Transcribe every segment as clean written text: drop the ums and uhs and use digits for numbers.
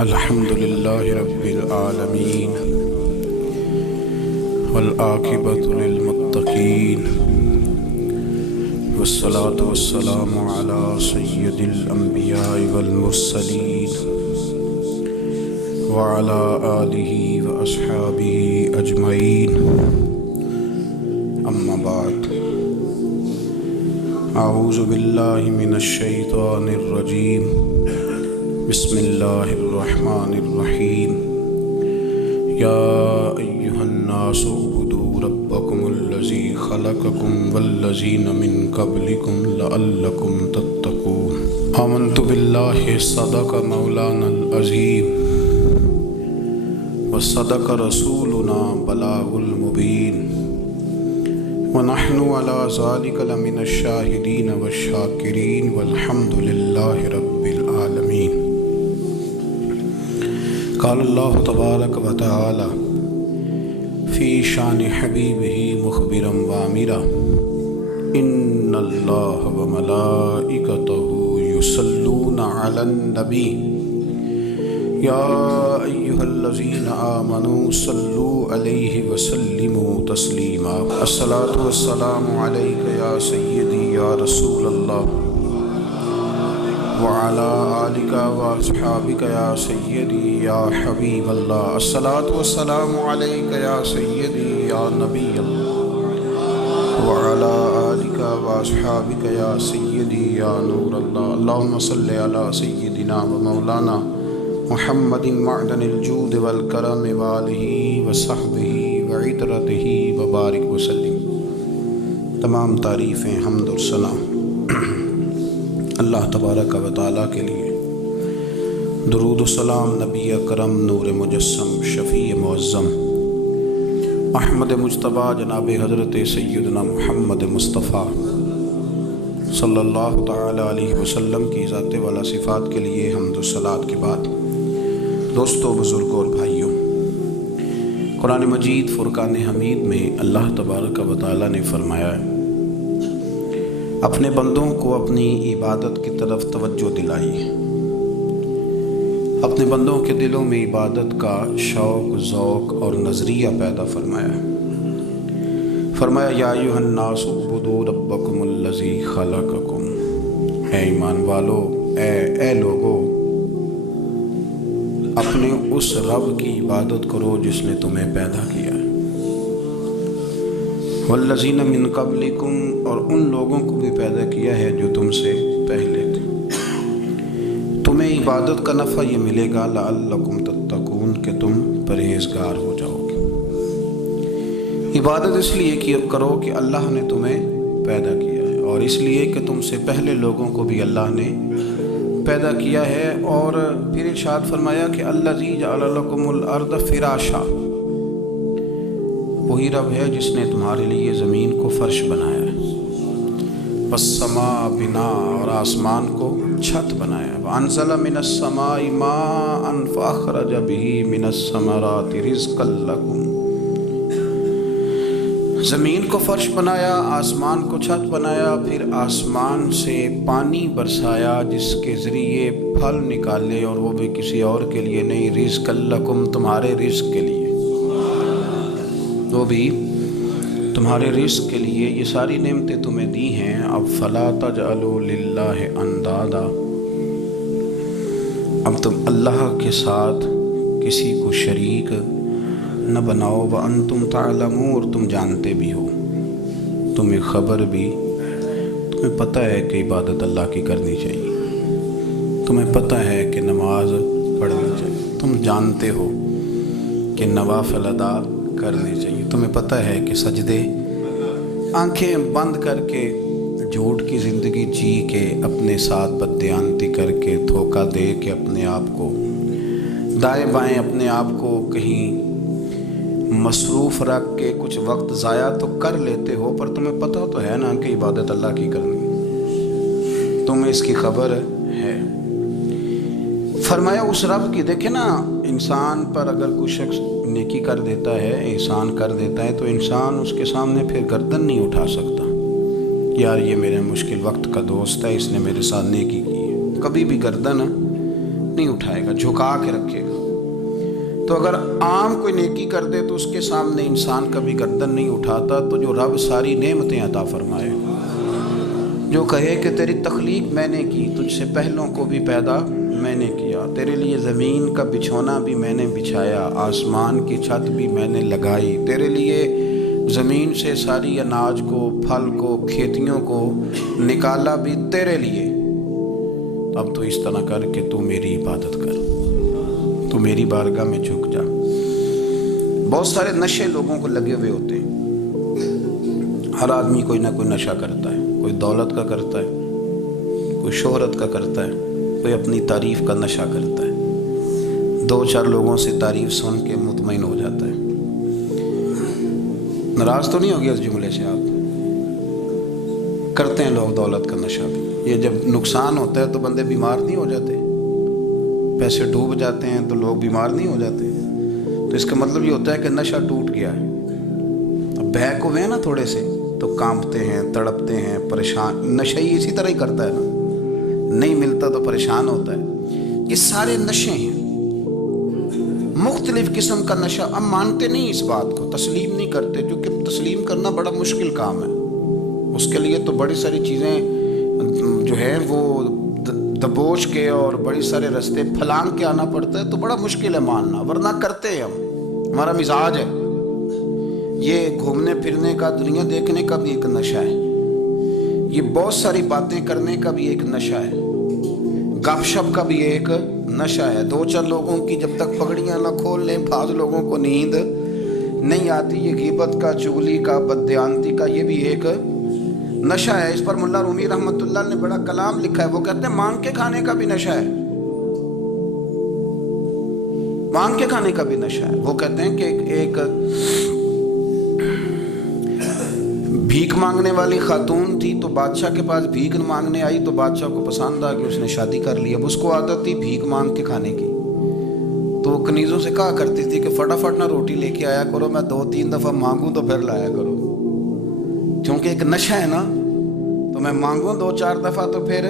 الحمدللہ رب العالمین والعاقبۃ للمتقین والصلاة والسلام علی سید الانبیاء والمرسلین وعلی آلہ واصحابہ اجمعین، اما بعد، اعوذ باللہ من الشیطان الرجیم، بسم اللہ الرحمن الرحیم۔ یا ایہا الناس اعبدوا ربکم الذی خلقکم والذین من قبلکم لعلکم تتقون۔ آمنت باللہ صدق مولانا العظیم وصدق رسولنا بلاغ المبین، ونحن علی ذلک لمن الشاہدین والشاکرین والحمد للہ رب العالمین۔ قال اللہ تبارک و تعالی فی شان حبیبہ مخبرا وامرا، ان اللہ وملائکتہ یصلون علی النبی یا ایہا الذین آمنوا صلوا علیہ وسلموا تسلیما۔ الصلاۃ والسلام علیک یا سیدی یا رسول اللہ وعلی آلک واصحابک یا سیدی یا حبیب اللہ۔ الصلاۃ والسلام علیک یا سیدی یا نبی اللہ وعلی آلک واصحابک یا سیدی یا نور اللہ۔ اللہم صلی علی سیدنا و مولانا محمد معدن الجود والکرم وآلہ وصحبہ وعطرتہ وبارک وسلم۔ تمام تعریفیں، حمد و ثنا اللہ تبارک و تعالیٰ کے لیے، درود و سلام نبی اکرم نور مجسم شفیع معظم احمد مجتبیٰ جناب حضرت سیدنا محمد مصطفیٰ صلی اللہ تعالی علیہ وسلم کی ذات والا صفات کے لیے حمد و صلات کے بعد، دوستو، بزرگوں اور بھائیوں، قرآن مجید فرقان حمید میں اللہ تبارک و تعالیٰ نے فرمایا ہے، اپنے بندوں کو اپنی عبادت کی طرف توجہ دلائی، اپنے بندوں کے دلوں میں عبادت کا شوق، ذوق اور نظریہ پیدا فرمایا یا ایھا الناس اعبدوا ربکم الذی خلقکم، اے ایمان والو، اے لوگو، اپنے اس رب کی عبادت کرو جس نے تمہیں پیدا کیا ہے، والذین من قبلکم، اور ان لوگوں کو بھی پیدا کیا ہے جو تم سے پہلے تھے۔ تمہیں عبادت کا نفع یہ ملے گا لعلکم تتقون، کہ تم پرہیزگار ہو جاؤ گے۔ عبادت اس لیے کرو کہ اللہ نے تمہیں پیدا کیا ہے، اور اس لیے کہ تم سے پہلے لوگوں کو بھی اللہ نے پیدا کیا ہے۔ اور پھر ارشاد فرمایا کہ الذی جعل لکم الارض فراشا، وہی رب ہے جس نے تمہارے لیے زمین کو فرش بنایا ہے، والسماء بناء، اور آسمان کو چھت بنایا ہے، وانزل من السماء ماء فاخرج به من الثمرات رزقا لکم، زمین کو فرش بنایا، آسمان کو چھت بنایا، پھر آسمان سے پانی برسایا جس کے ذریعے پھل نکالے، اور وہ بھی کسی اور کے لیے نہیں، رزقا لکم، تمہارے رزق کے لیے، وہ بھی تمہارے رزق کے لیے۔ یہ ساری نعمتیں تمہیں دی ہیں، اب فلا تجعلوا للہ اندادا، اب تم اللہ کے ساتھ کسی کو شریک نہ بناؤ، وانتم تعلمون، اور تم جانتے بھی ہو، تمہیں خبر بھی، تمہیں پتہ ہے کہ عبادت اللہ کی کرنی چاہیے، تمہیں پتہ ہے کہ نماز پڑھنی چاہیے، تم جانتے ہو کہ نوافل ادا کرنے چاہیے، تمہیں پتہ ہے کہ سجدے آنکھیں بند کر کے، جھوٹ کی زندگی جی کے، اپنے ساتھ بددیانتی کر کے، دھوکہ دے کے، اپنے آپ کو دائیں بائیں، اپنے آپ کو کہیں مصروف رکھ کے کچھ وقت ضائع تو کر لیتے ہو، پر تمہیں پتہ تو ہے نا کہ عبادت اللہ کی کرنی، تمہیں اس کی خبر ہے۔ فرمایا اس رب کی، دیکھیں نا، انسان پر اگر کوئی شخص نیکی کر دیتا ہے، احسان کر دیتا ہے، تو انسان اس کے سامنے پھر گردن نہیں اٹھا سکتا، یار یہ میرے مشکل وقت کا دوست ہے، اس نے میرے ساتھ نیکی کی ہے، کبھی بھی گردن نہیں اٹھائے گا، جھکا کے رکھے گا۔ تو اگر عام کوئی نیکی کر دے تو اس کے سامنے انسان کبھی گردن نہیں اٹھاتا، تو جو رب ساری نعمتیں عطا فرمائے، جو کہے کہ تیری تخلیق میں نے کی، تجھ سے پہلوں کو بھی پیدا میں نے کیا، تیرے لیے زمین کا بچھونا بھی میں نے بچھایا، آسمان کی چھت بھی میں نے لگائی، تیرے لیے زمین سے ساری اناج کو، پھل کو، کھیتیوں کو نکالا بھی تیرے لیے۔ اب تو اس طرح کر کہ تو میری عبادت کر، تو میری بارگاہ میں جھک جا۔ بہت سارے نشے لوگوں کو لگے ہوئے ہوتے ہیں، ہر آدمی کوئی نہ کوئی نشہ کرتا ہے، کوئی دولت کا کرتا ہے، کوئی شہرت کا کرتا ہے، کوئی اپنی تعریف کا نشہ کرتا ہے، دو چار لوگوں سے تعریف سن کے مطمئن ہو جاتا ہے۔ ناراض تو نہیں ہو گیا اس جملے سے؟ آپ کرتے ہیں لوگ دولت کا نشہ بھی۔ یہ جب نقصان ہوتا ہے تو بندے بیمار نہیں ہو جاتے؟ پیسے ڈوب جاتے ہیں تو لوگ بیمار نہیں ہو جاتے؟ تو اس کا مطلب یہ ہوتا ہے کہ نشہ ٹوٹ گیا ہے۔ اب بہک ہوئے ہیں نا تھوڑے سے تو کانپتے ہیں، تڑپتے ہیں، پریشان۔ نشہ ہی اسی طرح ہی کرتا ہے نا، نہیں ملتا تو پریشان ہوتا ہے۔ یہ سارے نشے ہیں، مختلف قسم کا نشہ۔ ہم مانتے نہیں اس بات کو، تسلیم نہیں کرتے، کیونکہ تسلیم کرنا بڑا مشکل کام ہے۔ اس کے لیے تو بڑی ساری چیزیں جو ہے وہ دبوچ کے اور بڑی سارے رستے پھلانگ کے آنا پڑتا ہے، تو بڑا مشکل ہے ماننا، ورنہ کرتے ہیں ہم، ہمارا مزاج ہے۔ یہ گھومنے پھرنے کا، دنیا دیکھنے کا بھی ایک نشہ ہے، یہ بہت ساری باتیں کرنے کا بھی ایک نشہ ہے، گپ شپ کا بھی ایک نشہ ہے۔ دو چار لوگوں کی جب تک پگڑیاں نہ کھول لیں، بعض لوگوں کو نیند نہیں آتی۔ یہ غیبت کا، چغلی کا، بددیانتی کا، یہ بھی ایک نشہ ہے۔ اس پر ملا رومی رحمۃ اللہ نے بڑا کلام لکھا ہے۔ وہ کہتے ہیں مانگ کے کھانے کا بھی نشہ ہے، مانگ کے کھانے کا بھی نشہ ہے۔ وہ کہتے ہیں کہ ایک بھیک مانگنے والی خاتون تھی، تو بادشاہ کے پاس بھیک مانگنے آئی، تو بادشاہ کو پسند آ گئی، اس نے شادی کر لی۔ اب اس کو عادت تھی بھیک مانگ کے کھانے کی، تو وہ کنیزوں سے کہا کرتی تھی کہ فٹافٹ نہ روٹی لے کے آیا کرو، میں 2-3 دفعہ مانگوں تو پھر لایا کرو، کیونکہ ایک نشہ ہے نا، تو میں مانگوں 2-4 دفعہ تو پھر۔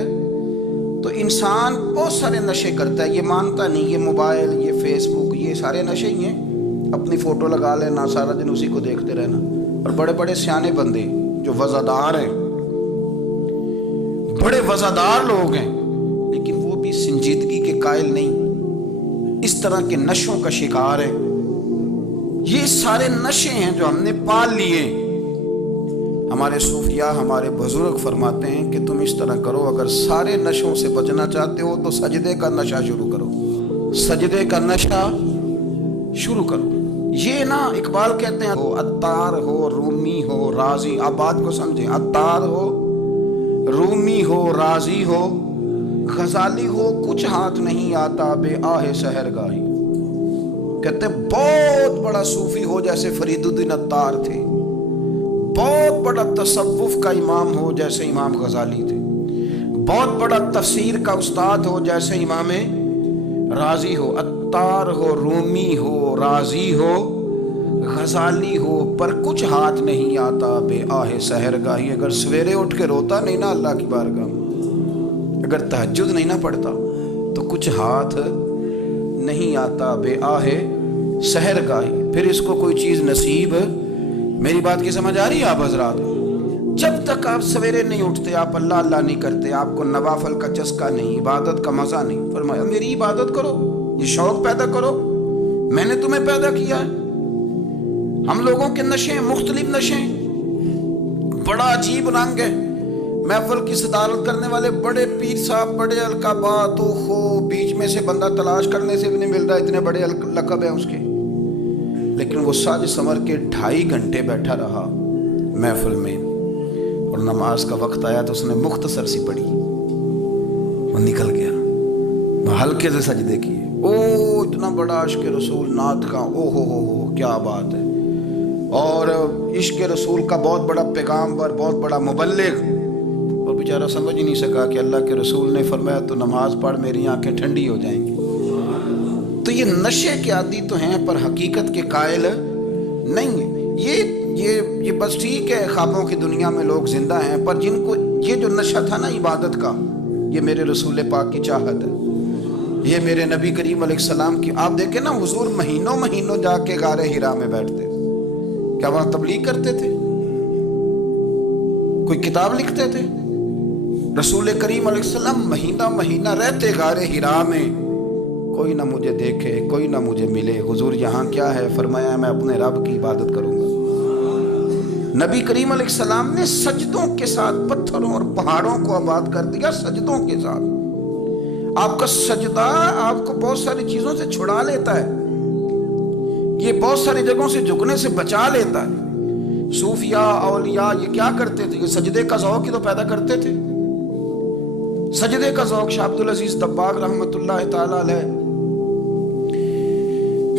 تو انسان بہت سارے نشے کرتا ہے، یہ مانتا نہیں۔ یہ موبائل، یہ فیس بک، یہ سارے نشے ہی ہیں۔ اپنی فوٹو لگا لینا، سارا دن اسی کو دیکھتے رہنا۔ اور بڑے بڑے سیانے بندے جو وزادار ہیں، بڑے وزادار لوگ ہیں، لیکن وہ بھی سنجیدگی کے قائل نہیں، اس طرح کے نشوں کا شکار ہے۔ یہ سارے نشے ہیں جو ہم نے پال لیے۔ ہمارے صوفیاء، ہمارے بزرگ فرماتے ہیں کہ تم اس طرح کرو، اگر سارے نشوں سے بچنا چاہتے ہو تو سجدے کا نشہ شروع کرو، سجدے کا نشہ شروع کرو۔ یہ نا اقبال کہتے ہیں، عطار ہو، رومی ہو، رازی، آپ بات کو سمجھیں، عطار ہو، رومی ہو، رازی ہو، غزالی ہو، کچھ ہاتھ نہیں آتا بے آہ سحر گاہی۔ کہتے ہیں بہت بڑا صوفی ہو جیسے فرید الدین عطار تھے، بہت بڑا تصوف کا امام ہو جیسے امام غزالی تھے، بہت بڑا تفسیر کا استاد ہو جیسے امام رازی ہو، عطار ہو، رومی ہو، رازی ہو، غزالی ہو، پر کچھ ہاتھ نہیں آتا بے آہ سحر گاہی۔ اگر سویرے اٹھ کے روتا نہیں نا اللہ کی بارگاہ میں، اگر تہجد نہیں نہ پڑھتا، تو کچھ ہاتھ نہیں آتا بے آہ سحر گاہی۔ پھر اس کو کوئی چیز نصیب، میری بات کی سمجھ آ رہی ہے آپ حضرات؟ جب تک آپ سویرے نہیں اٹھتے، آپ اللہ اللہ نہیں کرتے، آپ کو نوافل کا چسکا نہیں، عبادت کا مزہ نہیں، فرمایا میری عبادت کرو، یہ شوق پیدا کرو، میں نے تمہیں پیدا کیا ہے۔ ہم لوگوں کے نشے، مختلف نشے، بڑا عجیب رنگ ہے۔ محفل کی صدارت کرنے والے بڑے پیر صاحب، بڑے القابات، بیچ میں سے بندہ تلاش کرنے سے بھی نہیں مل رہا، اتنے بڑے لقب ہیں اس کے، لیکن وہ ساج سنور کے 2.5 گھنٹے بیٹھا رہا محفل میں، اور نماز کا وقت آیا تو اس نے مختصر سی پڑھی، وہ نکل گیا، وہ ہلکے سے سجدے کیے۔ اتنا بڑا عشق رسول نعت کا، ہو کیا بات ہے، اور عشق رسول کا بہت بڑا پیغامبر، بہت بڑا مبلغ، اور بیچارہ سمجھ ہی نہیں سکا کہ اللہ کے رسول نے فرمایا تو نماز پڑھ میری آنکھیں ٹھنڈی ہو جائیں گی۔ تو یہ نشے کے عادی تو ہیں پر حقیقت کے قائل نہیں ہیں۔ یہ بس ٹھیک ہے، خوابوں کی دنیا میں لوگ زندہ ہیں، پر جن کو یہ جو نشہ تھا نا عبادت کا، یہ میرے رسول پاک کی چاہت ہے، یہ میرے نبی کریم علیہ السلام کی، آپ دیکھیں نا حضور مہینوں مہینوں جا کے غار حرا میں بیٹھتے تھے. کیا وہاں تبلیغ کرتے تھے؟ کوئی کتاب لکھتے تھے؟ رسول کریم علیہ السلام مہینہ مہینہ رہتے غار حرا میں. کوئی نہ مجھے دیکھے، کوئی نہ مجھے ملے. حضور یہاں کیا ہے؟ فرمایا میں اپنے رب کی عبادت کروں گا. نبی کریم علیہ السلام نے سجدوں کے ساتھ پتھروں اور پہاڑوں کو آباد کر دیا، سجدوں کے ساتھ. آپ کا سجدہ آپ کو بہت ساری چیزوں سے چھڑا لیتا ہے، یہ بہت ساری جگہوں سے جھکنے سے بچا لیتا ہے. صوفیاء اولیاء یہ کیا کرتے تھے؟ یہ سجدے کا ذوق ہی تو پیدا کرتے تھے. سجدے کا ذوق. شاہ عبد العزیز دباغ رحمۃ اللہ تعالی علیہ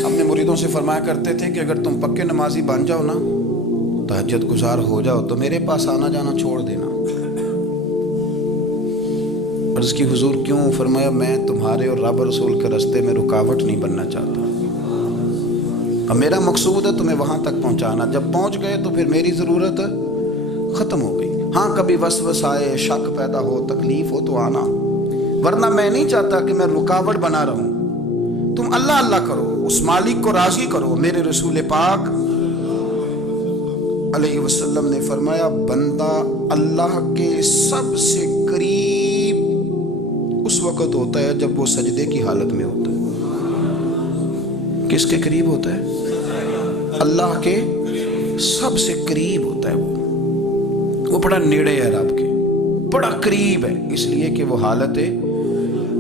اپنے مریدوں سے فرمایا کرتے تھے کہ اگر تم پکے نمازی بن جاؤ نا، تہجد گزار ہو جاؤ، تو میرے پاس آنا جانا چھوڑ دینا. عرض کی حضور کیوں؟ فرمایا میں تمہارے اور رب رسول کے راستے میں رکاوٹ نہیں بننا چاہتا. اب میرا مقصود ہے تمہیں وہاں تک پہنچانا. جب پہنچ گئے تو پھر میری ضرورت ختم ہو گئی. ہاں کبھی وسوسہ آئے، شک پیدا ہو، تکلیف ہو تو آنا، ورنہ میں نہیں چاہتا کہ میں رکاوٹ بنا رہوں. تم اللہ اللہ کرو، اس مالک کو راضی کرو. میرے رسول پاک علیہ وسلم نے فرمایا بندہ اللہ کے سب سے قریب اس وقت ہوتا ہے جب وہ سجدے کی حالت میں ہوتا ہے. کس کے قریب ہوتا ہے؟ اللہ کے سب سے قریب ہوتا ہے. وہ بڑا نیڑے ہے رب کے، بڑا قریب ہے، اس لیے کہ وہ حالت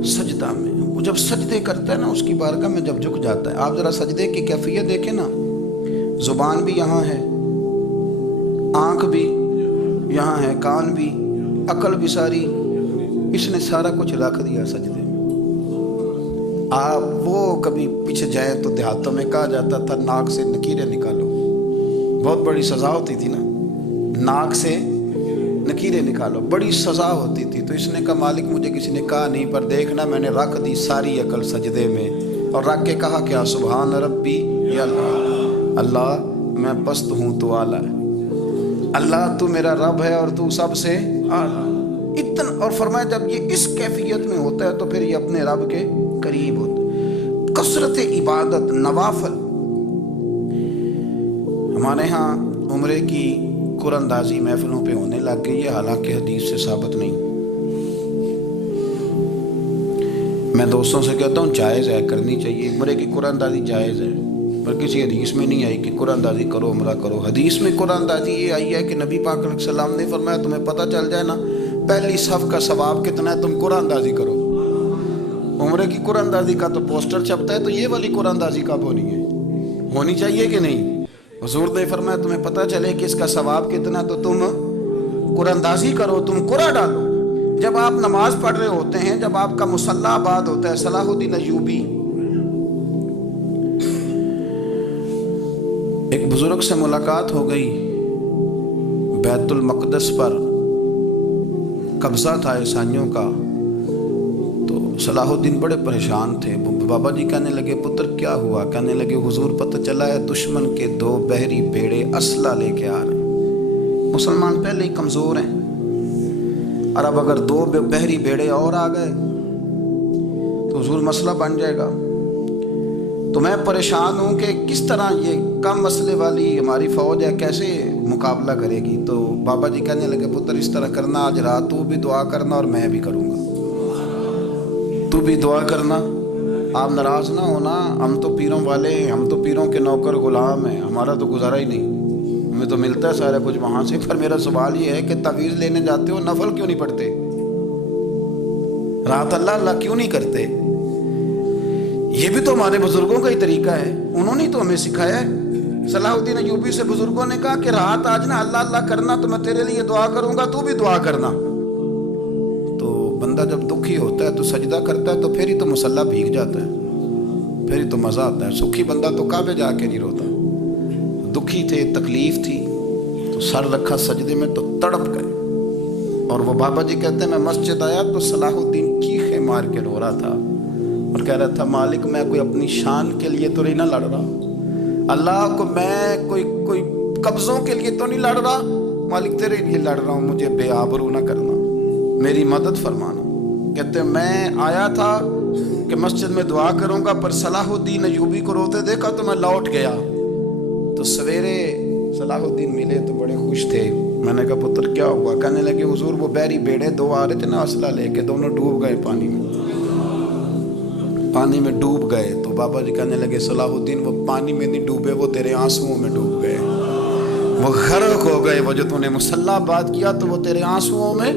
سجدہ میں. وہ جب سجدے کرتا ہے نا، اس کی بارگاہ میں جب جھک جاتا ہے. آپ ذرا سجدے کی کیفیت دیکھیں نا. زبان بھی یہاں ہے، آنکھ بھی یہاں ہے، کان بھی، عقل بھی ساری، اس نے سارا کچھ رکھ دیا سجدے میں. آپ وہ کبھی پیچھے جائیں تو دیہاتوں میں کہا جاتا تھا ناک سے نکیریں نکالو. بہت بڑی سزا ہوتی تھی نا، ناک سے نکیریں نکالو، بڑی سزا ہوتی تھی. تو اس نے کہا مالک مجھے کسی نے کہا نہیں، پر دیکھنا میں نے رکھ دی ساری عقل سجدے میں، اور رکھ کے کہا کیا؟ سبحان ربی یا اللہ، اللہ میں پست ہوں تو اعلیٰ ہے، اللہ تو میرا رب ہے اور تو سب سے اعلیٰ. اتنا. اور فرمایا جب یہ اس کیفیت میں ہوتا ہے تو پھر یہ اپنے رب کے قریب ہوتا ہے. کثرت عبادت، نوافل. ہمارے ہاں عمرے کی قرآن اندازی محفلوں پہ ہونے لگ گئی ہے، حالانکہ حدیث سے ثابت نہیں. میں دوستوں سے کہتا ہوں جائز ہے، کرنی چاہیے. عمرے کی قرآن اندازی جائز ہے، پر کسی حدیث میں نہیں آئی کہ قرآن اندازی کرو عمرہ کرو. حدیث میں قرآن اندازی یہ آئی ہے کہ نبی پاک علیہ السلام نے فرمایا تمہیں پتہ چل جائے نا پہلی صف کا ثواب کتنا ہے، تم قرآن اندازی کرو. عمرے کی قرآن اندازی کا تو پوسٹر چھپتا ہے، تو یہ والی قرآن اندازی کب ہونی ہے؟ ہونی چاہیے کہ نہیں؟ حضور نے فرمایا تمہیں پتہ چلے کہ اس کا ثواب کتنا، تو تم قرآن اندازی کرو، تم قرآن ڈالو. جب آپ نماز پڑھ رہے ہوتے ہیں، جب آپ کا مصلی آباد ہوتا ہے. صلاح الدین ایوبی ایک بزرگ سے ملاقات ہو گئی، بیت المقدس پر قبضہ تھا عیسائیوں کا. تو صلاح الدین بڑے پریشان تھے. بابا جی کہنے لگے پتر کیا ہوا؟ کہنے لگے حضور پتہ چلا ہے دشمن کے 2 بحری بیڑے اسلحہ لے کے آ رہے ہیں. مسلمان پہلے ہی کمزور ہیں، اور اب اگر 2 بحری بیڑے اور آ گئے تو حضور مسئلہ بن جائے گا. تو میں پریشان ہوں کہ کس طرح یہ کم مسئلے والی ہماری فوج ہے کیسے مقابلہ کرے گی. تو بابا جی کہنے لگے پتر اس طرح کرنا، آج رات تو بھی دعا کرنا اور میں بھی کروں گا، تو بھی دعا کرنا. آپ ناراض نہ ہونا، ہم تو پیروں والے ہیں، ہم تو پیروں کے نوکر غلام ہیں، ہمارا تو گزارا ہی نہیں، ہمیں تو ملتا ہے سارا کچھ وہاں سے. پر میرا سوال یہ ہے کہ تعویذ لینے جاتے ہو نفل کیوں نہیں پڑھتے؟ رات اللہ اللہ کیوں نہیں کرتے؟ یہ بھی تو ہمارے بزرگوں کا ہی طریقہ ہے، انہوں نے تو ہمیں سکھایا ہے. صلاح الدین ایوبی سے بزرگوں نے کہا کہ رات آج نا اللہ اللہ کرنا، تو میں تیرے لیے دعا کروں گا، تو بھی دعا کرنا. تو بندہ جب دکھی ہوتا ہے تو سجدہ کرتا ہے، تو پھر ہی تو مصلی بھیگ جاتا ہے، پھر ہی تو مزہ آتا ہے. سکھی بندہ تو کعبے جا کے نہیں روتا. دکھی تھے، تکلیف تھی، تو سر رکھا سجدے میں تو تڑپ گئے. اور وہ بابا جی کہتے ہیں میں مسجد آیا تو صلاح الدین چیخے مار کے رو رہا تھا اور کہہ رہا تھا مالک میں کوئی اپنی شان کے لیے تو نہیں نہ لڑ رہا، اللہ کو میں کوئی قبضوں کے لیے تو نہیں لڑ رہا، مالک تیرے لیے لڑ رہا ہوں، مجھے بے آبرو نہ کرنا، میری مدد فرمانا. کہتے ہیں میں آیا تھا کہ مسجد میں دعا کروں گا، پر صلاح الدین ایوبی کو روتے دیکھا تو میں لوٹ گیا۔ تو سویرے صلاح الدین ملے تو بڑے خوش تھے۔ میں نے کہا پتر کیا ہوا؟ کہنے لگے حضور وہ بحری بیڑے دو آ رہے تھے نا اسلحہ لے کے، دونوں ڈوب گئے پانی میں ڈوب گئے۔ تو بابا جی کہنے لگے صلاح الدین وہ پانی میں نہیں ڈوبے، وہ تیرے آنسوؤں میں ڈوب گئے، وہ غرق ہو گئے۔ وہ جو تو نے مسلح بات کیا تو وہ تیرے آنسوؤں میں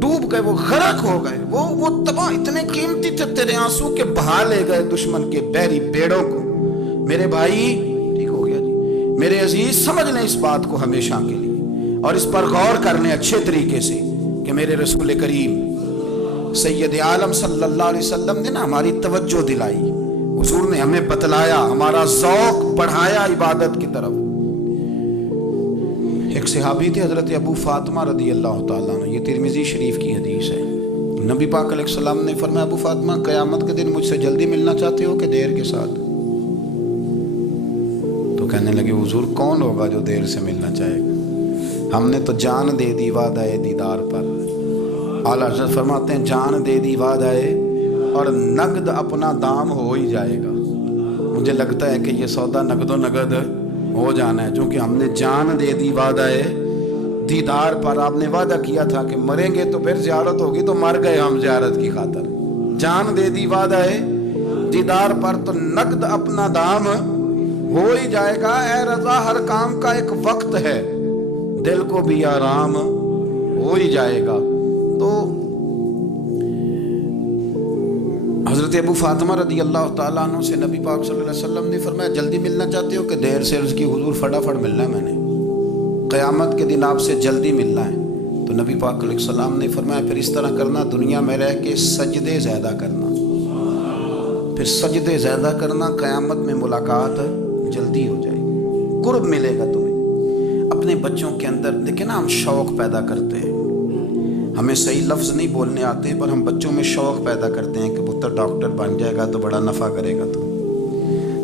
ڈوب گئے، وہ غرق ہو گئے، وہ تباہ، اتنے قیمتی تھے تیرے آنسو کے بہا لے گئے دشمن کے بحری بیڑوں کو۔ میرے بھائی ٹھیک ہو گیا جی، میرے عزیز سمجھ لیں اس بات کو ہمیشہ کے لیے، اور اس پر غور کر لیں اچھے طریقے سے کہ میرے رسول کریم سید عالم صلی اللہ علیہ وسلم نے نا ہماری توجہ دلائی، حضور نے ہمیں بتلایا، ہمارا ذوق بڑھایا عبادت کی طرف۔ ایک صحابی تھے حضرت ابو فاطمہ رضی اللہ تعالیٰ عنہ، یہ ترمذی شریف کی حدیث ہے۔ نبی پاک علیہ السلام نے فرمایا ابو فاطمہ قیامت کے دن مجھ سے جلدی ملنا چاہتے ہو کہ دیر کے ساتھ؟ تو کہنے لگے حضور کون ہوگا جو دیر سے ملنا چاہے گا؟ ہم نے تو جان دے دی وعدہ دیدار پر۔ اعلیٰ حضرت فرماتے ہیں جان دے دی وعدہ اور نقد اپنا دام ہو ہی جائے گا۔ مجھے لگتا ہے کہ یہ سودا نقد و نقد ہو جانا ہے، چونکہ ہم نے جان دے دی وعدہ دیدار پر۔ آپ نے وعدہ کیا تھا کہ مریں گے تو پھر زیارت ہوگی، تو مر گئے ہم زیارت کی خاطر۔ جان دے دی وعدہ دیدار پر، تو نقد اپنا دام ہو ہی جائے گا۔ اے رضا ہر کام کا ایک وقت ہے، دل کو بھی آرام ہو ہی جائے گا۔ تو حضرت ابو فاطمہ رضی اللہ تعالیٰ عنہ سے نبی پاک صلی اللہ علیہ وسلم نے فرمایا جلدی ملنا چاہتے ہو کہ دیر سے؟ عرض کی حضور فٹافٹ ملنا ہے، میں نے قیامت کے دن آپ سے جلدی ملنا ہے۔ تو نبی پاک علیہ السلام نے فرمایا پھر اس طرح کرنا، دنیا میں رہ کے سجدے زیادہ کرنا، پھر سجدے زیادہ کرنا، قیامت میں ملاقات جلدی ہو جائے گی، قرب ملے گا تمہیں۔ اپنے بچوں کے اندر دیکھیں نا، ہم شوق پیدا کرتے ہیں، ہمیں صحیح لفظ نہیں بولنے آتے پر ہم بچوں میں شوق پیدا کرتے ہیں کہ پتر ڈاکٹر بن جائے گا تو بڑا نفع کرے گا، تو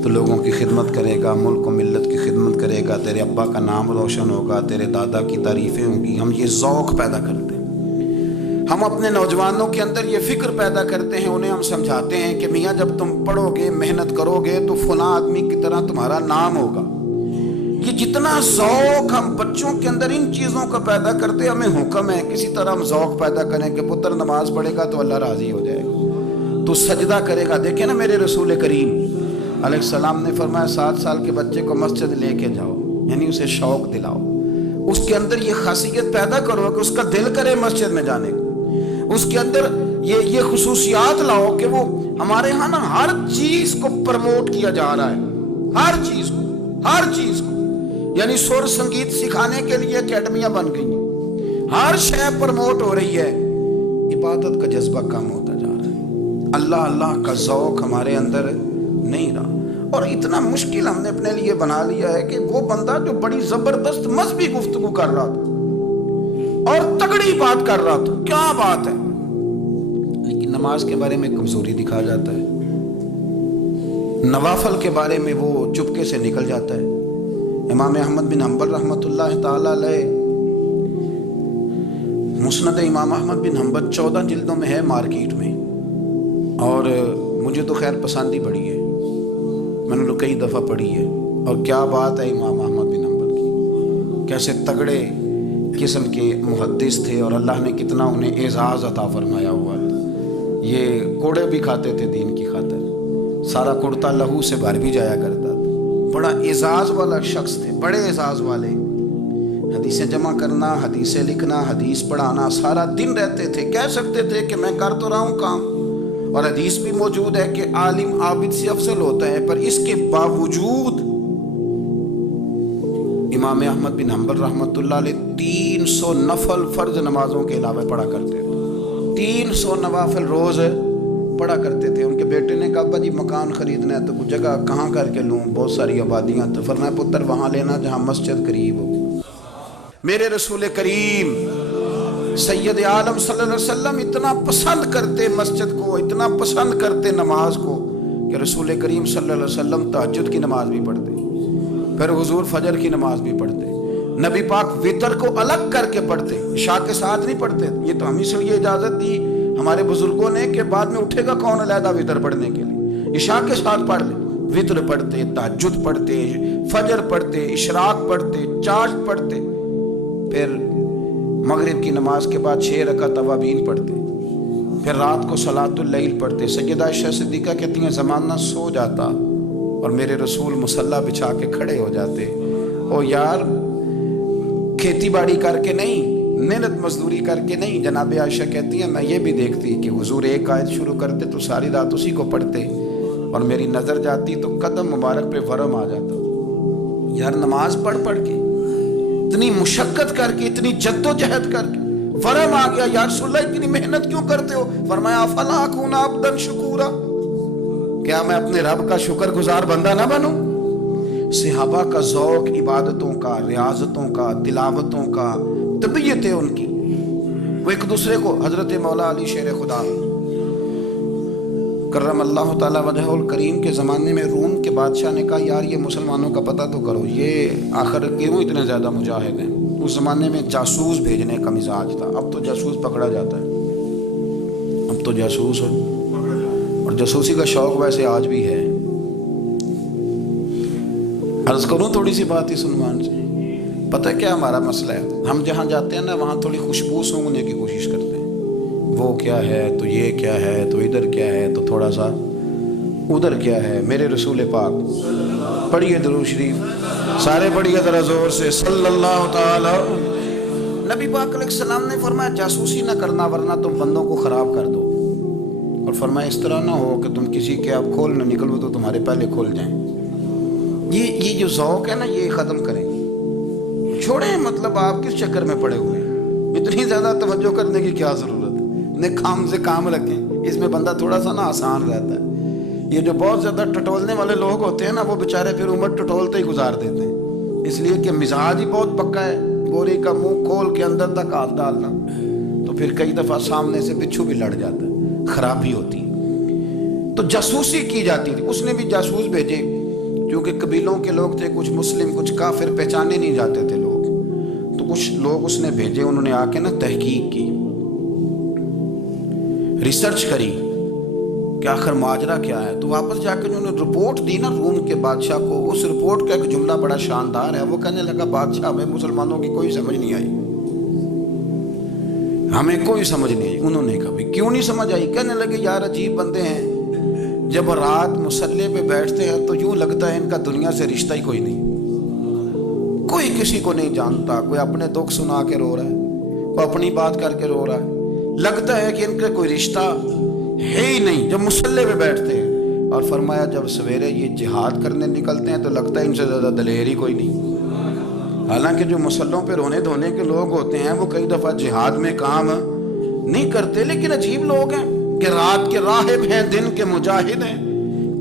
لوگوں کی خدمت کرے گا، ملک و ملت کی خدمت کرے گا، تیرے ابا کا نام روشن ہوگا، تیرے دادا کی تعریفیں ہوں گی۔ ہم یہ ذوق پیدا کرتے ہیں، ہم اپنے نوجوانوں کے اندر یہ فکر پیدا کرتے ہیں، انہیں ہم سمجھاتے ہیں کہ میاں جب تم پڑھو گے محنت کرو گے تو فلاں آدمی کی طرح تمہارا نام ہوگا۔ یہ جتنا ذوق ہم بچوں کے اندر ان چیزوں کا پیدا کرتے، ہمیں حکم ہے کسی طرح ہم ذوق پیدا کریں کہ پتر نماز پڑھے گا تو اللہ راضی ہو جائے گا، تو سجدہ کرے گا۔ دیکھیں نا میرے رسول کریم علیہ السلام نے فرمایا 7 سال کے بچے کو مسجد لے کے جاؤ، یعنی اسے شوق دلاؤ، اس کے اندر یہ خاصیت پیدا کرو کہ اس کا دل کرے مسجد میں جانے کو، اس کے اندر یہ خصوصیات لاؤ کہ وہ ہمارے ہاں نا ہر چیز کو پروموٹ کیا جا رہا ہے، ہر چیز کو، یعنی سر سنگیت سکھانے کے لیے اکیڈمیاں بن گئی ہیں، ہر شے پروموٹ ہو رہی ہے، عبادت کا جذبہ کم ہوتا جا رہا ہے، اللہ کا ذوق ہمارے اندر نہیں رہا۔ اور اتنا مشکل ہم نے اپنے لیے بنا لیا ہے کہ وہ بندہ جو بڑی زبردست مذہبی گفتگو کر رہا تھا اور تگڑی بات کر رہا تھا، کیا بات ہے، لیکن نماز کے بارے میں کمزوری دکھا جاتا ہے، نوافل کے بارے میں وہ چپکے سے نکل جاتا ہے۔ امام احمد بن حنبل رحمۃ اللہ تعالی علیہ، مسند امام احمد بن حنبل 14 جلدوں میں ہے مارکیٹ میں، اور مجھے تو خیر پسندی بڑی ہے، میں نے تو کئی دفعہ پڑھی ہے، اور کیا بات ہے امام احمد بن حنبل کی، کیسے تگڑے قسم کے محدث تھے اور اللہ نے کتنا انہیں اعزاز عطا فرمایا ہوا تھا۔ یہ کوڑے بھی کھاتے تھے دین کی خاطر، سارا کرتا لہو سے بھر بھی جایا کرتا تھا، بڑا اعزاز والا شخص تھے، بڑے اعزاز والے، حدیثیں جمع کرنا، حدیثیں لکھنا، حدیث پڑھانا، سارا دن رہتے تھے، کہہ سکتے تھے کہ میں کر تو رہا ہوں کام، اور حدیث بھی موجود ہے کہ عالم عابد سے افضل ہوتا ہے، پر اس کے باوجود امام احمد بن حنبل رحمۃ اللہ علیہ 300 نفل فرض نمازوں کے علاوہ پڑھا کرتے تھے، 300 نوافل روز پڑھا کرتے تھے۔ ان کے بیٹے نے کہا ابا جی مکان خریدنا ہے تو کچھ جگہ کہاں کر کے لوں، بہت ساری آبادیاں، تو فرمایا پتر وہاں لینا جہاں مسجد قریب ہو۔ میرے رسول کریم سید عالم صلی اللہ علیہ وسلم اتنا پسند کرتے مسجد کو، اتنا پسند کرتے نماز کو کہ رسول کریم صلی اللہ علیہ وسلم تہجد کی نماز بھی پڑھتے، پھر حضور فجر کی نماز بھی پڑھتے، نبی پاک وتر کو الگ کر کے پڑھتے، عشاء کے ساتھ نہیں پڑھتے۔ یہ تو ہم اس لیے اجازت دی، ہمارے بزرگوں نے کہ بعد میں اٹھے گا کون علیحدہ وطر پڑھنے کے لیے، عشاء کے ساتھ پڑھ لے، وطر پڑھتے، تہجد پڑھتے، فجر پڑھتے، اشراق پڑھتے، چاشت پڑھتے، پھر مغرب کی نماز کے بعد 6 رکعت اوابین پڑھتے، پھر رات کو صلاۃ اللیل پڑھتے۔ سیدہ عائشہ صدیقہ کہتی ہیں زمانہ سو جاتا اور میرے رسول مصلی بچھا کے کھڑے ہو جاتے، او یار کھیتی باڑی کر کے نہیں، محنت مزدوری کر کے نہیں۔ جناب عائشہ کہتی ہیں میں یہ بھی دیکھتی کہ حضور ایک آیت شروع کرتے تو ساری رات اسی کو پڑھتے، اور میری نظر جاتی تو قدم مبارک پہ ورم آ جاتا۔ یار نماز پڑھ پڑھ کے، اتنی مشقت کر کے، اتنی جد و جہد کر کے ورم آ گیا، یا رسول اللہ اتنی محنت کیوں کرتے ہو؟ فرمایا افلا اکون عبدا شکورا، کیا میں اپنے رب کا شکر گزار بندہ نہ بنوں؟ صحابہ کا ذوق عبادتوں کا، ریاضتوں کا، تلاوتوں کا، طبیعت ہے ان کی، وہ ایک دوسرے کو، حضرت مولا علی شیر خدا کرم اللہ تعالی وجہہ الکریم کے زمانے میں روم کے بادشاہ نے کہا یار یہ مسلمانوں کا پتہ تو کرو، یہ آخر کیوں اتنے زیادہ مجاہد ہیں؟ اس زمانے میں جاسوس بھیجنے کا مزاج تھا، اب تو جاسوس پکڑا جاتا ہے، اب تو جاسوس ہے، اور جاسوسی کا شوق ویسے آج بھی ہے۔ عرض کروں تھوڑی سی بات اس عنوان سے، پتہ ہے کیا ہمارا مسئلہ ہے؟ ہم جہاں جاتے ہیں نا وہاں تھوڑی خوشبو سونگنے کی کوشش کرتے ہیں، وہ کیا ہے تو یہ کیا ہے تو ادھر کیا ہے تو تھوڑا سا ادھر کیا ہے۔ میرے رسول پاک پڑھیے درود شریف، سارے پڑھیے ذرا زور سے، صلی اللہ تعالی۔ نبی پاک علیہ السلام نے فرمایا جاسوسی نہ کرنا ورنہ تم بندوں کو خراب کر دو، اور فرمایا اس طرح نہ ہو کہ تم کسی کے آپ کھول نہ نکلو تو تمہارے پہلے کھول جائیں۔ یہ جو ذوق ہے نا یہ ختم کریں، چھوڑیں، مطلب آپ کس چکر میں پڑے ہوئے ہیں؟ اتنی زیادہ توجہ کرنے کی کیا ضرورت ہے؟ انہیں کام سے کام رکھیں، اس میں بندہ تھوڑا سا نا آسان رہتا ہے۔ یہ جو بہت زیادہ ٹٹولنے والے لوگ ہوتے ہیں نا وہ بیچارے پھر عمر ٹٹولتے ہی گزار دیتے ہیں، اس لیے کہ مزاج ہی بہت پکا ہے، بوری کا منہ کھول کے اندر تک ہاتھ ڈالنا، تو پھر کئی دفعہ سامنے سے بچھو بھی لڑ جاتا ہے، خرابی ہوتی ہے۔ تو جاسوسی کی جاتی تھی، اس نے بھی جاسوس بھیجے، کیونکہ قبیلوں کے لوگ تھے، کچھ مسلم کچھ کافر، پہچانے نہیں جاتے تھے لوگ، تو کچھ لوگ اس نے بھیجے، انہوں نے آ کے نا تحقیق کی، ریسرچ کری کہ آخر ماجرا کیا ہے، تو واپس جا کے انہوں نے رپورٹ دی نا روم کے بادشاہ کو۔ اس رپورٹ کا ایک جملہ بڑا شاندار ہے، وہ کہنے لگا بادشاہ ہمیں مسلمانوں کی کوئی سمجھ نہیں آئی، ہمیں کوئی سمجھ نہیں آئی۔ انہوں نے کہا بھی کیوں نہیں سمجھ آئی؟ کہنے لگے یار عجیب بندے ہیں، جب رات مصلی پہ بیٹھتے ہیں تو یوں لگتا ہے ان کا دنیا سے رشتہ ہی کوئی نہیں، کوئی کسی کو نہیں جانتا، کوئی اپنے دکھ سنا کے رو رہا ہے، کوئی اپنی بات کر کے رو رہا ہے، لگتا ہے کہ ان کا کوئی رشتہ ہے ہی نہیں جب مصلی پہ بیٹھتے ہیں۔ اور فرمایا جب سویرے یہ جہاد کرنے نکلتے ہیں تو لگتا ہے ان سے زیادہ دلیر ہی کوئی نہیں، حالانکہ جو مصلوں پہ رونے دھونے کے لوگ ہوتے ہیں وہ کئی دفعہ جہاد میں کام نہیں کرتے، لیکن عجیب لوگ ہیں کہ رات کے راہب ہیں، دن کے مجاہد ہیں،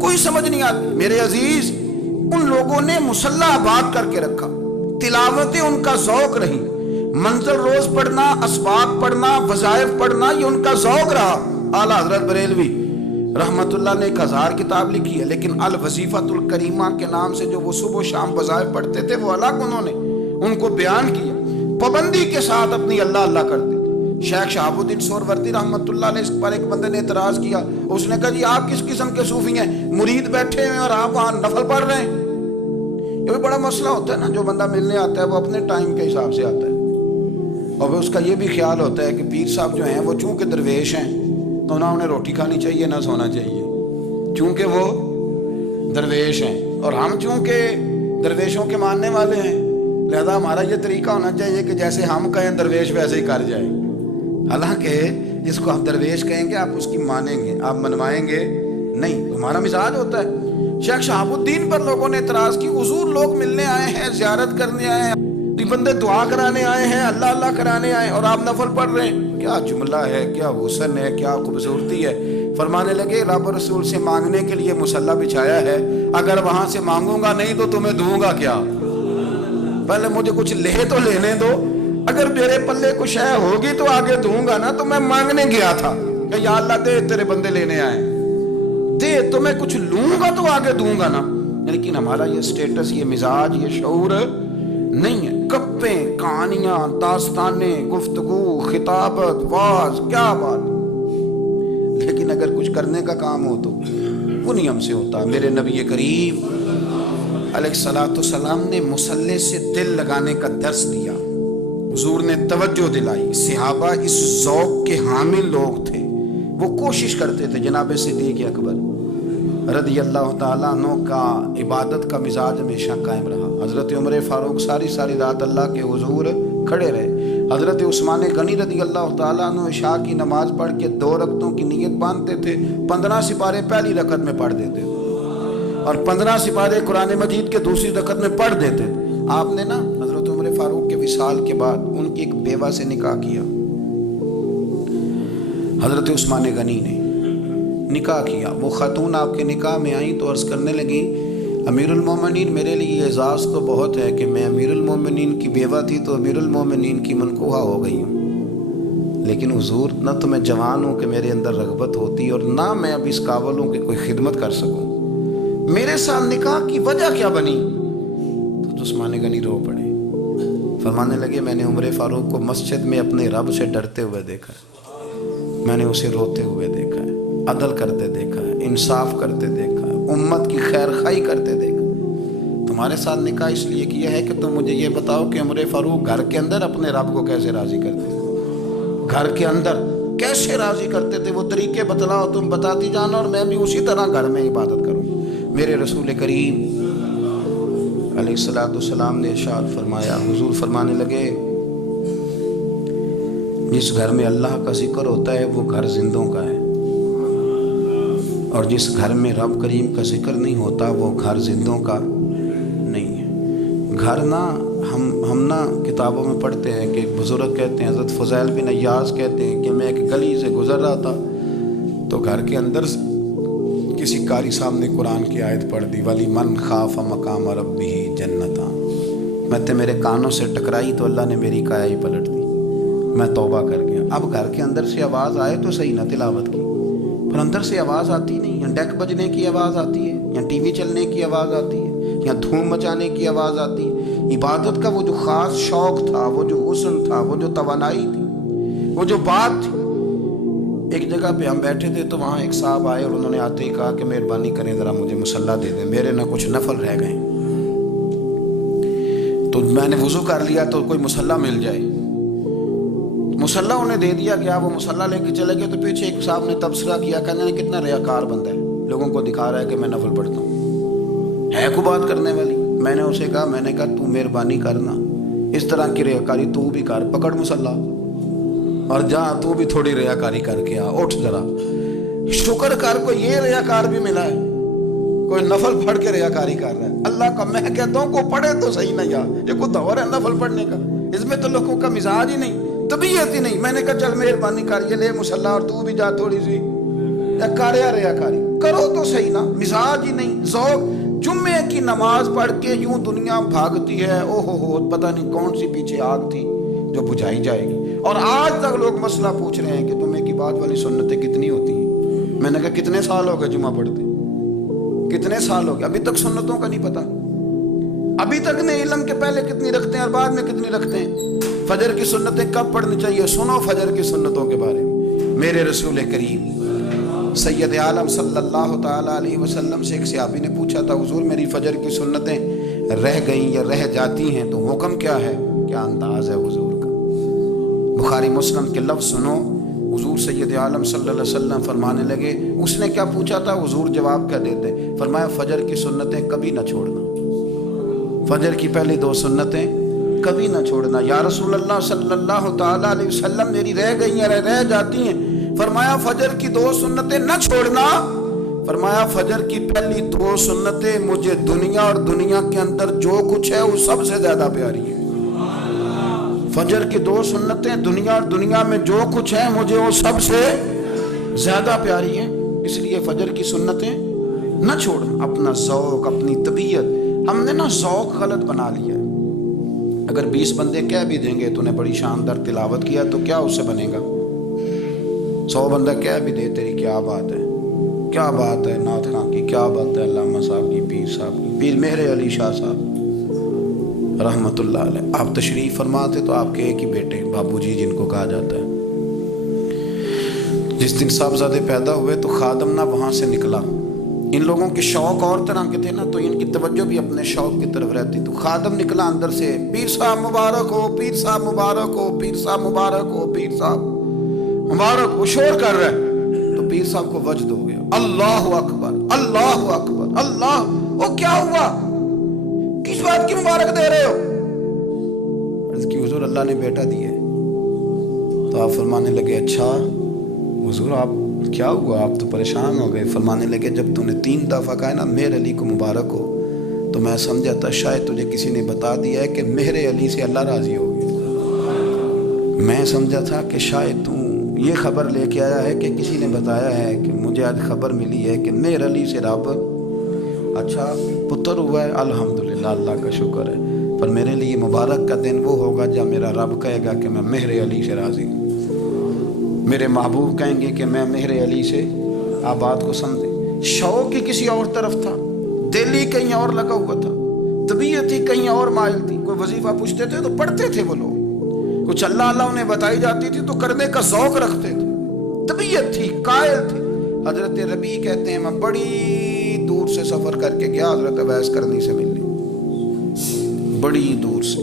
کوئی سمجھ نہیں آتی۔ میرے عزیز ان لوگوں نے مصلی آباد کر کے رکھا، تلاوتیں ان کا ذوق رہی، منزل روز پڑھنا، اسباق پڑھنا، وظائف پڑھنا، یہ ان کا ذوق رہا۔ اعلیٰ حضرت بریلوی رحمت اللہ نے 1000 کتاب لکھی ہے، لیکن الوظیفۃ الکریمہ کے نام سے جو وہ صبح و شام وظائف پڑھتے تھے وہ الگ انہوں نے ان کو بیان کیا، پابندی کے ساتھ اپنی اللہ اللہ کرتے تھے۔ شیخ شہاب الدین سہروردی رحمت اللہ علیہ اس پر ایک بندے نے اعتراض کیا، اس نے کہا جی آپ کس قسم کے صوفی ہیں، مرید بیٹھے ہیں اور آپ وہاں نفل پڑھ رہے ہیں؟ یہ بھی بڑا مسئلہ ہوتا ہے نا، جو بندہ ملنے آتا ہے وہ اپنے ٹائم کے حساب سے آتا ہے، اور اس کا یہ بھی خیال ہوتا ہے کہ پیر صاحب جو ہیں وہ چونکہ درویش ہیں تو نہ انہیں روٹی کھانی چاہیے نہ سونا چاہیے، چونکہ وہ درویش ہیں، اور ہم چونکہ درویشوں کے ماننے والے ہیں لہذا ہمارا یہ طریقہ ہونا چاہیے کہ جیسے ہم کہیں درویش ویسے ہی کر جائیں، حالانکہ جس کو ہم درویش کہیں گے آپ اس کی مانیں گے، آپ منوائیں گے نہیں، ہمارا مزاج ہوتا ہے۔ شیخ شہاب الدین پر لوگوں نے اعتراض کی، حضور لوگ ملنے آئے ہیں، زیارت کرنے آئے ہیں، بندے دعا کرانے آئے ہیں، اللہ اللہ کرانے آئے ہیں، اور آپ نفل پڑھ رہے ہیں، کیا جملہ ہے، کیا حسن ہے، کیا خوبصورتی ہے۔ فرمانے لگے رب رسول سے مانگنے کے لیے مصلی بچھایا ہے، اگر وہاں سے مانگوں گا نہیں تو تمہیں دوں گا کیا؟ پہلے مجھے کچھ لے تو لینے دو، اگر میرے پلے کچھ ہے ہوگی تو آگے دوں گا نا، تو میں مانگنے گیا تھا کہ یا اللہ دے تیرے بندے لینے آئے، دے تو میں کچھ لوں گا تو آگے دوں گا نا، لیکن ہمارا یہ سٹیٹس، یہ مزاج، یہ شعور نہیں ہے۔ گپیں، کہانیاں، داستانیں، گفتگو، خطابت، واز، کیا بات، لیکن اگر کچھ کرنے کا کام ہو تو وہ نہیں ہم سے ہوتا۔ میرے نبی کریم علیہ الصلوۃ والسلام نے مصلی سے دل لگانے کا درس دیا، حضور نے توجہ دلائی۔ صحابہ اس ذوق کے حامل لوگ تھے، وہ کوشش کرتے تھے۔ جناب صدیق اکبر رضی اللہ تعالیٰ عنہ کا عبادت کا مزاج ہمیشہ قائم رہا۔ حضرت عمر فاروق ساری رات اللہ کے حضور کھڑے رہے۔ حضرت عثمان غنی رضی اللہ تعالیٰ عنہ عشاء کی نماز پڑھ کے 2 رکعتوں کی نیت باندھتے تھے، 15 سپارے پہلی رکعت میں پڑھ دیتے تھے اور 15 سپارے قرآن مجید کے دوسری رکعت میں پڑھ دیتے تھے۔ آپ نے نا حضرت عمر فاروق کے وصال کے بعد ان کی ایک بیوہ سے نکاح کیا، حضرت عثمان غنی نے نکاح کیا۔ وہ خاتون آپ کے نکاح میں آئیں تو عرض کرنے لگیں، امیر المومنین میرے لیے اعزاز تو بہت ہے کہ میں امیر المومنین کی بیوہ تھی تو امیر المومنین کی منکوحہ ہو گئی ہوں، لیکن حضور نہ تو میں جوان ہوں کہ میرے اندر رغبت ہوتی اور نہ میں اب اس قابل ہوں کہ کوئی خدمت کر سکوں، میرے ساتھ نکاح کی وجہ کیا بنی؟ تو عثمان غنی رو پڑے، فرمانے لگے میں نے عمر فاروق کو مسجد میں اپنے رب سے ڈرتے ہوئے دیکھا ہے، میں نے اسے روتے ہوئے دیکھا ہے، عدل کرتے دیکھا ہے، انصاف کرتے دیکھا ہے، امت کی خیر خواہی کرتے دیکھا۔ تمہارے ساتھ نکاح اس لیے کیا ہے کہ تم مجھے یہ بتاؤ کہ عمر فاروق گھر کے اندر اپنے رب کو کیسے راضی کرتے تھے، گھر کے اندر کیسے راضی کرتے تھے، وہ طریقے بتلاؤ، تم بتاتی جانا اور میں بھی اسی طرح گھر میں عبادت کروں۔ میرے رسول کریم علیہ الصلوۃ والسلام نے ارشاد فرمایا، حضور فرمانے لگے جس گھر میں اللہ کا ذکر ہوتا ہے وہ گھر زندوں کا ہے، اور جس گھر میں رب کریم کا ذکر نہیں ہوتا وہ گھر زندوں کا نہیں ہے۔ گھر نا ہم نا کتابوں میں پڑھتے ہیں کہ ایک بزرگ کہتے ہیں، حضرت فضیل بن عیاض کہتے ہیں کہ میں ایک گلی سے گزر رہا تھا تو گھر کے اندر کسی قاری صاحب نے قرآن کی آیت پڑھ دی، وَلِمَنْ خَافَ مَقَامَ رَبِّهِ جَنَّتَانِ، میں تے میرے کانوں سے ٹکرائی تو اللہ نے میری کایا ہی پلٹ دی، میں توبہ کر گیا۔ اب گھر کے اندر سے آواز آئے تو صحیح نہ تلاوت کی، پر اندر سے آواز آتی نہیں، یا ڈیک بجنے کی آواز آتی ہے، یا ٹی وی چلنے کی آواز آتی ہے، یا دھوم مچانے کی آواز آتی ہے۔ عبادت کا وہ جو خاص شوق تھا، وہ جو حسن تھا، وہ جو توانائی تھی، وہ جو بات تھی۔ ایک جگہ پہ ہم بیٹھے تھے تو وہاں ایک صاحب آئے اور انہوں نے آتے ہی کہا کہ مہربانی کریں ذرا مجھے مصلی دے دیں، میرے نہ کچھ نفل رہ گئے۔ تو میں نے وضو کر لیا تو کوئی مصلی مل جائے، مصلی انہیں دے دیا گیا، وہ مصلی لے کے چلے گئے تو پیچھے ایک صاحب نے تبصرہ کیا، کہنے نے کتنا ریاکار بندہ ہے، لوگوں کو دکھا رہا ہے کہ میں نفل پڑھتا ہوں، ہے کو بات کرنے والی۔ میں نے اسے کہا، میں نے کہا تو مہربانی کرنا اس طرح کی ریاکاری تو بھی کر، پکڑ مصلی اور جا تو بھی تھوڑی ریاکاری کر کے آ، اٹھ ذرا شکر کر، کوئی یہ ریاکار بھی ملا ہے، کوئی نفل پڑھ کے ریاکاری کر رہا ہے۔ اللہ کا میں کہتا ہوں کو پڑھے تو صحیح نہ یار، یہ کوئی دور ہے نفل پڑھنے کا، اس میں تو لوگوں کا مزاج ہی نہیں، طبیعت ہی نہیں۔ میں نے کہا چل مہربانی کر یہ لے مصلی اور تو بھی جا تھوڑی سی ریاکاری کرو تو صحیح نا، مزاج ہی نہیں، ذوق۔ جمعے کی نماز پڑھ کے یوں دنیا بھاگتی ہے، او ہو پتہ نہیں کون سی پیچھے آگ تھی جو بجھائی جائے گی، اور آج تک لوگ مسئلہ پوچھ رہے ہیں کہ جمعے کی بعد والی سنتیں کتنی ہوتی ہیں۔ میں نے کہا کتنے سال ہو گئے جمعہ پڑھتے، کتنے سال ہو گئے، ابھی تک سنتوں کا نہیں پتہ، ابھی تک نے علم کے پہلے کتنی رکھتے ہیں اور بعد میں کتنی رکھتے ہیں۔ فجر کی سنتیں کب پڑھنی چاہیے، سنو فجر کی سنتوں کے بارے میں۔ میرے رسول کریم سید عالم صلی اللہ تعالیٰ علیہ وسلم سے ایک صحابی نے پوچھا تھا، حضور میری فجر کی سنتیں رہ گئیں یا رہ جاتی ہیں تو حکم کیا ہے، کیا انداز ہے حضور کا؟ بخاری مسلم کے لفظ سنو، حضور سید عالم صلی اللہ علیہ وسلم فرمانے لگے، اس نے کیا پوچھا تھا، حضور جواب کیا دیتے؟ فرمایا فجر کی سنتیں کبھی نہ چھوڑنا، فجر کی پہلی 2 سنتیں کبھی نہ چھوڑنا۔ یا رسول اللہ صلی اللہ تعالیٰ علیہ وسلم میری رہ گئی ہیں، رہ جاتی ہیں، فرمایا فجر کی 2 سنتیں نہ چھوڑنا، فرمایا فجر کی پہلی 2 سنتیں مجھے دنیا اور دنیا کے اندر جو کچھ ہے وہ سب سے زیادہ پیاری ہے۔ فجر کی 2 سنتیں دنیا اور دنیا میں جو کچھ ہے مجھے وہ سب سے زیادہ پیاری ہیں، اس لیے فجر کی سنتیں نہ چھوڑنا۔ اپنا ذوق، اپنی طبیعت، ہم نے نا ذوق غلط بنا لیا ہے۔ اگر 20 بندے کہہ بھی دیں گے تو نے بڑی شاندار تلاوت کیا تو کیا اس سے بنے گا؟ 100 بندہ کہہ بھی دے تیری کیا بات ہے، کیا بات ہے نعت خاں کی، کیا بات ہے علامہ صاحب کی، پیر صاحب کی، پیر مہر علی شاہ صاحب رحمت اللہ علیہ، آپ تشریف فرماتے تو آپ کے ایک ہی بیٹے بابو جی جن کو کہا جاتا ہے، جس دن صاحبزادے پیدا ہوئے تو خادم نہ وہاں سے نکلا. ان لوگوں کے شوق اور طرح کے تھے نا، تو ان کی توجہ بھی اپنے شوق کی طرف رہتی. تو خادم نکلا اندر سے، پیر صاحب مبارک ہو، پیر صاحب مبارک ہو، پیر صاحب مبارک ہو، پیر صاحب مبارک ہو، شور کر رہا ہے. تو پیر صاحب کو وجد ہو گیا، اللہ اکبر اللہ اکبر اللہ. وہ کیا ہوا؟ کس بات کی مبارک دے رہے ہو؟ عرض کی حضور اللہ نے بیٹا دیا. تو آپ فرمانے لگے اچھا حضور آپ کیا ہوا؟ آپ تو پریشان ہو گئے. فرمانے لگے جب تو نے 3 دفعہ کہا نا مہر علی کو مبارک ہو، تو میں سمجھا تھا شاید تجھے کسی نے بتا دیا ہے کہ مہر علی سے اللہ راضی ہو گیا. میں سمجھا تھا کہ شاید تو یہ خبر لے کے آیا ہے کہ کسی نے بتایا ہے کہ مجھے آج خبر ملی ہے کہ مہر علی سے رب اچھا پتر ہوا ہے. الحمدللہ اللہ کا شکر ہے. پر میرے لیے مبارک کا دن وہ ہوگا جب میرا رب کہے گا کہ میں مہر علی سے راضی ہوں. میرے محبوب کہیں گے کہ میں مہر علی سے. آپ بات کو سمجھیں. شوق ہی کسی اور طرف تھا، دل ہی کہیں اور لگا ہوا تھا، طبیعت ہی کہیں اور مائل تھی. کوئی وظیفہ پوچھتے تھے تو پڑھتے تھے وہ لوگ، کچھ اللہ اللہ انہیں بتائی جاتی تھی تو کرنے کا ذوق رکھتے تھے. طبیعت تھی، قائل تھے. حضرت ربیع کہتے ہیں میں بڑی دور سے سفر کر کے گیا حضرت اویس کرنی سے ملنے، بڑی دور سے.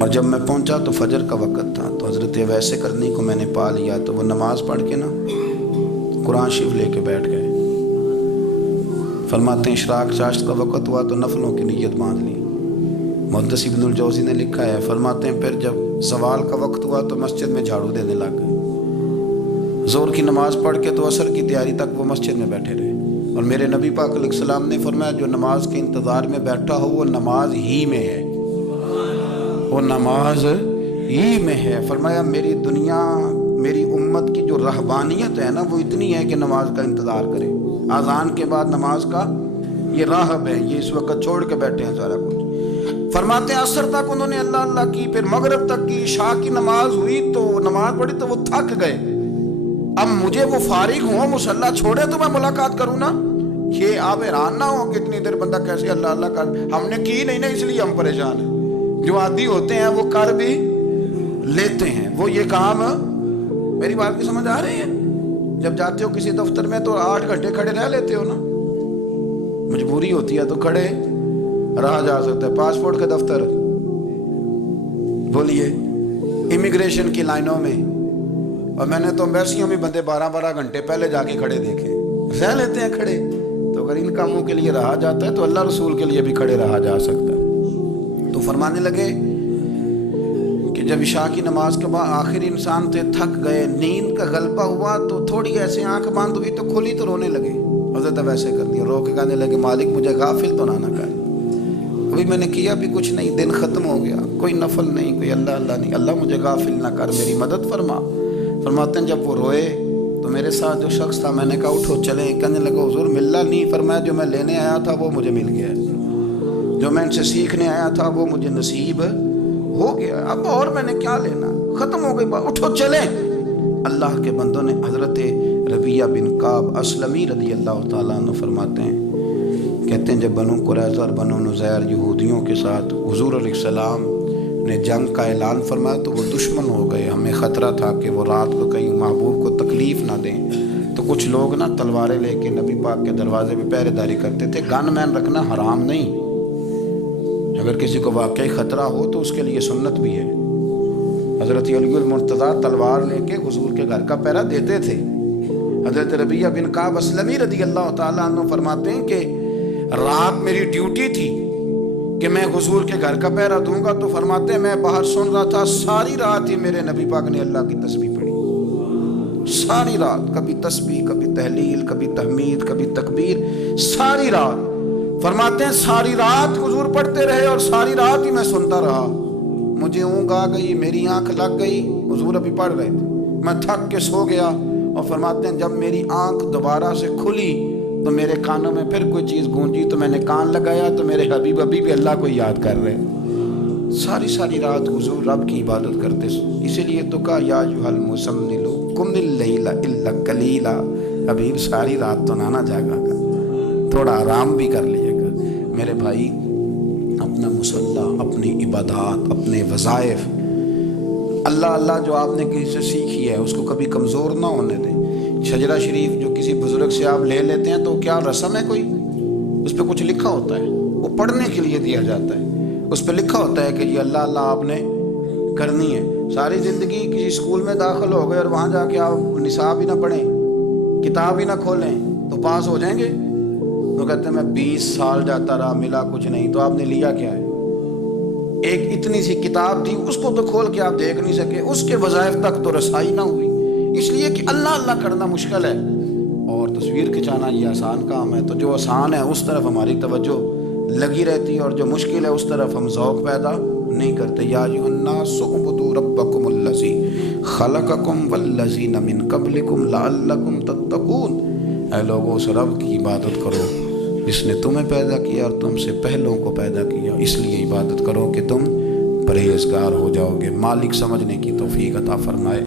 اور جب میں پہنچا تو فجر کا وقت تھا. تو حضرت اویس کرنی کو میں نے پا لیا. تو وہ نماز پڑھ کے نا قرآن شریف لے کے بیٹھ گئے. فرماتے ہیں اشراق چاشت کا وقت ہوا تو نفلوں کی نیت باندھ لی. محدث ابن الجوزی نے لکھا ہے، فرماتے ہیں پھر جب زوال کا وقت ہوا تو مسجد میں جھاڑو دینے لگ گئے. زور کی نماز پڑھ کے تو عصر کی تیاری تک وہ مسجد میں بیٹھے رہے. اور میرے نبی پاک علیہ السلام نے فرمایا جو نماز کے انتظار میں بیٹھا ہو وہ نماز ہی میں ہے، وہ نماز ہی میں ہے. فرمایا میری دنیا میری امت کی جو رہبانیت ہے نا وہ اتنی ہے کہ نماز کا انتظار کرے. اذان کے بعد نماز کا یہ راہب ہے، یہ اس وقت چھوڑ کے بیٹھے ہیں سارا کچھ. فرماتے ہیں عصر تک انہوں نے اللہ اللہ کی، پھر مغرب تک کی. عشاء کی نماز ہوئی تو نماز پڑھی تو وہ تھک گئے. اب مجھے وہ فارغ ہوں مصلی چھوڑے تو میں ملاقات کروں نا. یہ آپ حیران نہ ہو کہ اتنی دیر بندہ کیسے اللہ اللہ کر. ہم نے کی نہیں نا اس لیے ہم پریشان ہیں. جو عادی ہوتے ہیں وہ کر بھی لیتے ہیں. وہ یہ کام میری بات کی سمجھ آ رہی ہے؟ جب جاتے ہو کسی دفتر میں تو 8 گھنٹے کھڑے رہ لیتے ہو نا. مجبوری ہوتی ہے تو کھڑے رہا جا سکتا ہے. پاسپورٹ کا دفتر بولیے، امیگریشن کی لائنوں میں، اور میں نے تو امبیسیوں میں بندے 12 گھنٹے پہلے جا کے کھڑے دیکھے. رہ لیتے ہیں کھڑے. تو اگر ان کاموں کے لیے رہا جاتا ہے تو اللہ رسول کے لیے بھی کھڑے رہا جا سکتا ہے. تو فرمانے لگے کہ جب عشاء کی نماز کے بعد آخر انسان تھے، تھک گئے، نیند کا غلبہ ہوا تو تھوڑی ایسے آنکھ بند ہوئی تو کھلی تو رونے لگے. حضرت ویسے کر دیا، رو کے کہنے لگے مالک مجھے غافل تو نہ کر، ابھی میں نے کیا بھی کچھ نہیں، دن ختم ہو گیا، کوئی نفل نہیں، کوئی اللہ اللہ نہیں، اللہ مجھے غافل نہ کر، میری مدد فرما. فرماتے ہیں جب وہ روئے تو میرے ساتھ جو شخص تھا میں نے کہا اٹھو چلیں. کہنے لگا حضور ملنا نہیں. فرمایا جو میں لینے آیا تھا وہ مجھے مل گیا، جو میں ان سے سیکھنے آیا تھا وہ مجھے نصیب ہو گیا. اب اور میں نے کیا لینا، ختم ہو گئی بات، اٹھو چلیں. اللہ کے بندوں نے حضرت ربیعہ بن کعب اسلمی رضی اللہ تعالیٰ عنہ فرماتے ہیں، کہتے ہیں جب بنو قریظہ اور بنو نذیر یہودیوں کے ساتھ حضور علیہ السلام نے جنگ کا اعلان فرمایا تو وہ دشمن ہو گئے. ہمیں خطرہ تھا کہ وہ رات کو کہیں محبوب کو تکلیف نہ دیں. تو کچھ لوگ نا تلواریں لے کے نبی پاک کے دروازے پہ پہرے داری کرتے تھے. گن مین رکھنا حرام نہیں، اگر کسی کو واقعی خطرہ ہو تو اس کے لیے سنت بھی ہے. حضرت علی المرتضیٰ تلوار لے کے حضور کے گھر کا پہرا دیتے تھے. حضرت ربیعہ بن کعب اسلمی رضی اللہ تعالیٰ عنہ فرماتے ہیں کہ رات میری ڈیوٹی تھی کہ میں حضور کے گھر کا پہرا دوں گا. تو فرماتے ہیں میں باہر سن رہا تھا، ساری رات ہی میرے نبی پاک نے اللہ کی تسبیح پڑھی. ساری رات، کبھی تسبیح، کبھی تحلیل، کبھی تحمید، کبھی تکبیر، ساری رات. فرماتے ہیں ساری رات حضور پڑھتے رہے اور ساری رات ہی میں سنتا رہا. مجھے اونگ آ گئی، میری آنکھ لگ گئی، حضور ابھی پڑھ رہے تھے، میں تھک کے سو گیا. اور فرماتے ہیں جب میری آنکھ دوبارہ سے کھلی تو میرے کانوں میں پھر کوئی چیز گونجی تو میں نے کان لگایا تو میرے حبیب ابھی بھی اللہ کو یاد کر رہے. ساری رات حضور رب کی عبادت کرتے. اسی لیے تو کہا یا ایھا المزمل قم اللیل الا قلیلا. حبیب ساری رات تو نہ جاگا گا، تھوڑا آرام بھی کر لیے گا. میرے بھائی اپنا مصلی، اپنی عبادات، اپنے وظائف اللہ اللہ جو آپ نے کسی سے سیکھی ہے اس کو کبھی کمزور نہ ہونے دیں۔ شجرہ شریف جو کسی بزرگ سے آپ لے لیتے ہیں تو کیا رسم ہے کوئی؟ اس پہ کچھ لکھا ہوتا ہے، وہ پڑھنے کے لیے دیا جاتا ہے، اس پہ لکھا ہوتا ہے کہ یہ اللہ اللہ آپ نے کرنی ہے۔ ساری زندگی کسی اسکول میں داخل ہو گئے اور وہاں جا کے آپ نصاب ہی نہ پڑھیں، کتاب ہی نہ کھولیں تو پاس ہو جائیں گے؟ وہ کہتے ہیں میں 20 سال جاتا رہا ملا کچھ نہیں، تو آپ نے لیا کیا ہے؟ ایک اتنی سی کتاب تھی، اس کو تو کھول کے آپ دیکھ نہیں سکے، اس کے وظائف تک تو رسائی نہ ہوئی، اس لیے کہ اللہ اللہ کرنا مشکل ہے اور تصویر کھنچانا یہ آسان کام ہے۔ تو جو آسان ہے اس طرف ہماری توجہ لگی رہتی ہے اور جو مشکل ہے اس طرف ہم ذوق پیدا نہیں کرتے۔ یا ایھا الناس اعبدوا ربکم الذی خلقکم والذین من قبلکم لعلکم تتقون، اے لوگوں اس رب کی عبادت کرو جس نے تمہیں پیدا کیا اور تم سے پہلوں کو پیدا کیا، اس لیے عبادت کرو کہ تم پرہیزگار ہو جاؤ گے۔ مالک سمجھنے کی توفیق عطا فرمائے۔